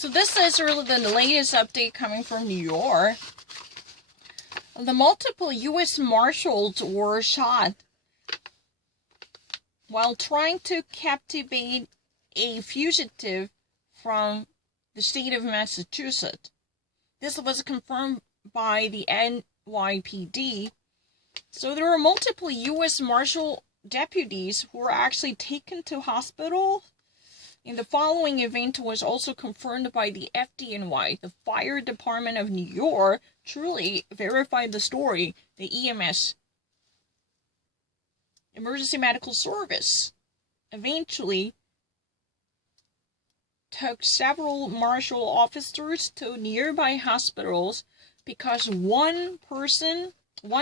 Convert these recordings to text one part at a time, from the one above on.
So this is really the latest update coming from New York. The multiple U.S. Marshals were shot while trying to captivate a fugitive from the state of Massachusetts. This was confirmed by the NYPD. So there were multiple U.S. Marshal deputies who were actually taken to hospital. And the following event was also confirmed by the FDNY, the Fire Department of New York, truly verified the story. The EMS, Emergency Medical Service, eventually took several marshal officers to nearby hospitals because one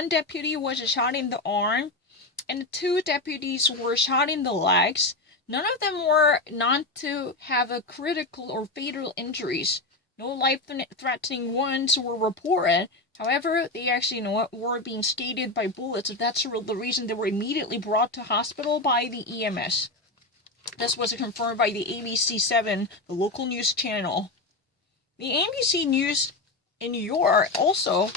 deputy was shot in the arm and 2 deputies were shot in the legs. None of them were known to have a critical or fatal injuries. No life-threatening ones were reported. However, they actually were being stated by bullets. That's the reason they were immediately brought to hospital by the EMS. This was confirmed by the ABC7, the local news channel. The NBC News in New York also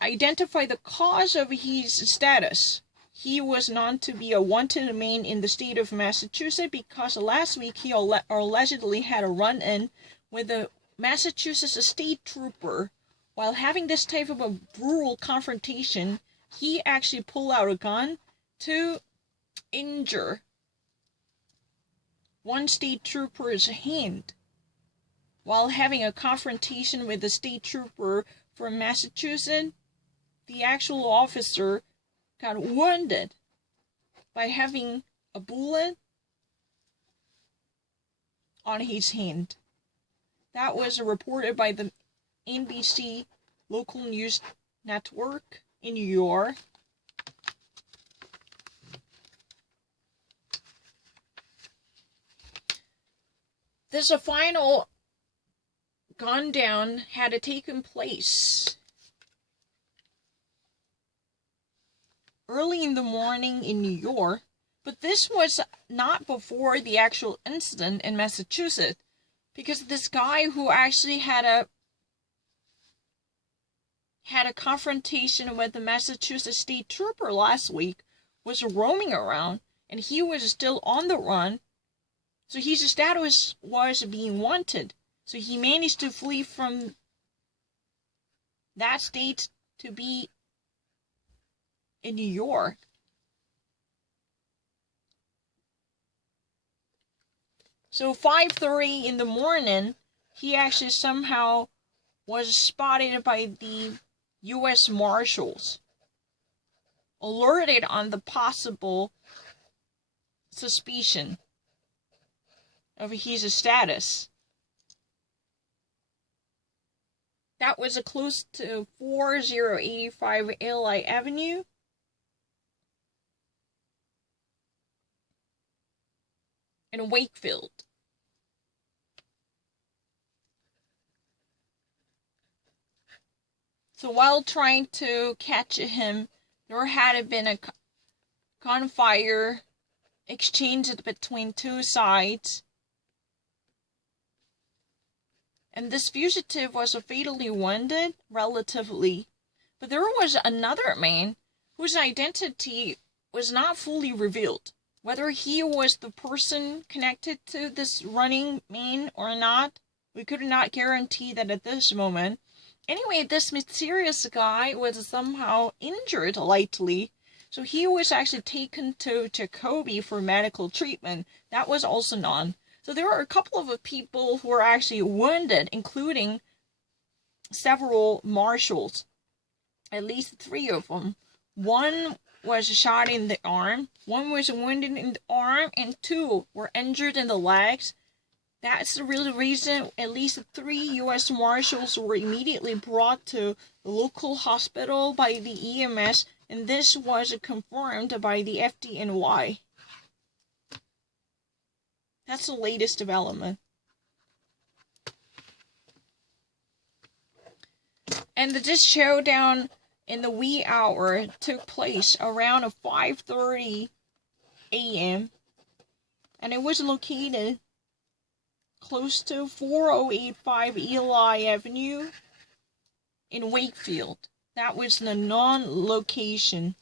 identified the cause of his status. He was known to be a wanted man in the state of Massachusetts because last week he allegedly had a run-in with a Massachusetts state trooper. While having this type of a brutal confrontation, he actually pulled out a gun to injure one state trooper's hand. While having a confrontation with the state trooper from Massachusetts, the actual officer got wounded by having a bullet on his hand. That was reported by the NBC local news network in New York. This final gun down had taken place early in the morning in New York, but this was not before the actual incident in Massachusetts, because this guy who actually had a confrontation with the Massachusetts state trooper last week was roaming around, and he was still on the run, so his status was being wanted. So he managed to flee from that state to be in New York. So 5:30 in the morning, he actually somehow was spotted by the U.S. Marshals, alerted on the possible suspicion of his status. That was close to 4085 LI Avenue. In Wakefield. So while trying to catch him, there had been a gunfire exchanged between 2 sides. And this fugitive was fatally wounded, relatively. But there was another man whose identity was not fully revealed. Whether he was the person connected to this running man or not, we could not guarantee that at this moment. Anyway, this mysterious guy was somehow injured lightly, so he was actually taken to Jacoby for medical treatment. That was also known. So there were a couple of people who were actually wounded, including several marshals, at least 3 of them. One was shot in the arm, 1 was wounded in the arm, and 2 were injured in the legs. That's the real reason at least 3 U.S. Marshals were immediately brought to the local hospital by the EMS, and this was confirmed by the FDNY. That's the latest development. And this showdown in the wee hour took place around 5:30 a.m. and it was located close to 4085 Eli Avenue in Wakefield. That was the non-location